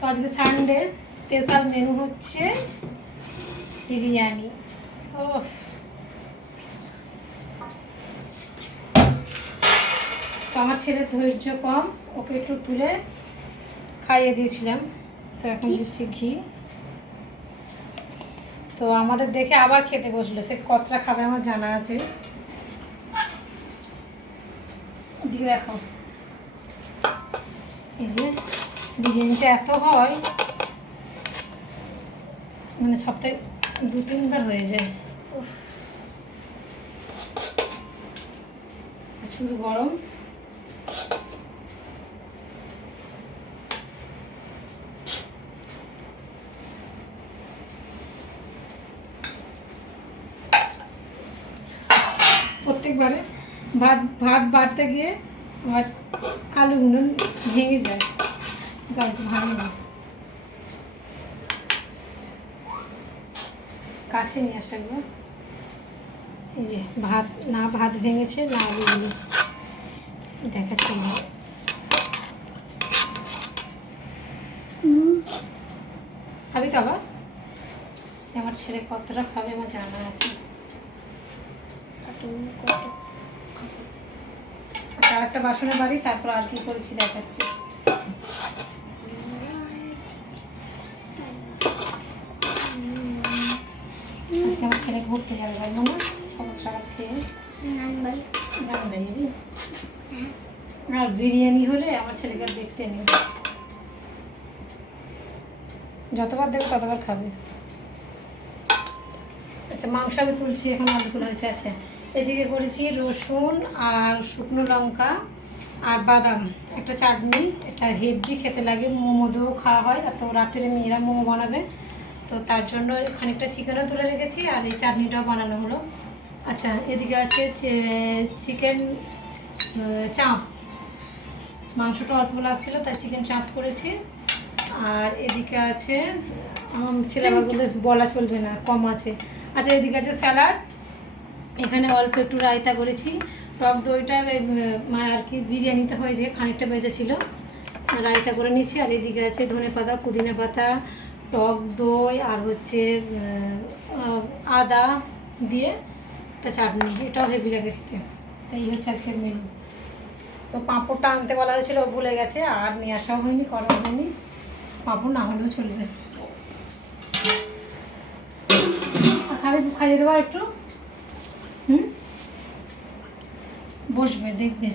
তো আজকে Sunday special menu হচ্ছে বিরিয়ানি। ও তো আমার ছেলের ধৈর্য কম, ওকে একটু তুলে খাইয়ে দিয়েছিলাম, তো এখন দিচ্ছি ঘি। তো আমাদের দেখে আবার খেতে বসলো, সে কতটা খাবে আমার জানা আছে। দিয়ে দেখো এই যে বিরিয়ানিটা এত হয়, মানে সপ্তাহে 2-3 বার হয়ে যায়। প্রচুর গরম। প্রত্যেকবারে ভাত বাড়তে গিয়ে আমার আলুগুলো ভেঙে যায়, গাছ ভাঙে না। কাছে নিয়ে আসা একবার, এই যে ভাত ভেঙেছে না আলুগুলো দেখাচ্ছে না। খাবি তো আবার? আমার ছেলে কতটা খাবে আমার জানা আছে। আচ্ছা, আর একটা বাসনের বাড়ি, তারপর আর কি করেছি দেখাচ্ছি। আজকে আমার ছেলে ঘুরতে যাবে, ভাববো না সবার খারাপ খেয়ে গান যাবি। আর বিরিয়ানি হলে আমার ছেলেকে আর দেখতে নেই, যতবার দেবে ততবার খাবে। আচ্ছা, মাংস আমি তুলছি, এখন আলু তোলা হয়েছে। আচ্ছা, এদিকে করেছি রসুন আর শুকনো লঙ্কা আর বাদাম, একটা চাটনি। এটা হেভি খেতে লাগে, মোমো দিয়েও খাওয়া হয়। আর তো রাত্রে মেয়েরা মোমো বানাবে, তো তার জন্য খানিকটা চিকেনও তুলে রেখেছি আর এই চাটনিটাও বানানো হলো। আচ্ছা, এদিকে আছে চিকেন চাপ, মাংসটা অল্প লাগছিলো তাই চিকেন চাপ করেছি। আর এদিকে আছে, আমার ছেলে আবার বলতে বলা চলবে না, কম আছে। আচ্ছা, এদিকে আছে স্যালাড, এখানে অল্প একটু রায়তা করেছি। টক দইটা আর কি বিরিয়ানিতে হয়েছে, খানিকটা বেঁচেছিল, রায়তা করে নিয়েছি। আর এদিকে আছে ধনে পাতা, পুদিনা পাতা, টক দই আর হচ্ছে আদা দিয়ে একটা চাটনি, এটাও হেভি লাগে খেতে। তাই হচ্ছে আজকের মেনু। তো পাঁপড়টা আনতে বলা হয়েছিল, ভুলে গেছে, আর নিয়ে আসাও হয়নি, করা হয়নি। পাঁপড় না হলেও চলবে। খাইয়ে দেবো একটু। বসবে দেখবে।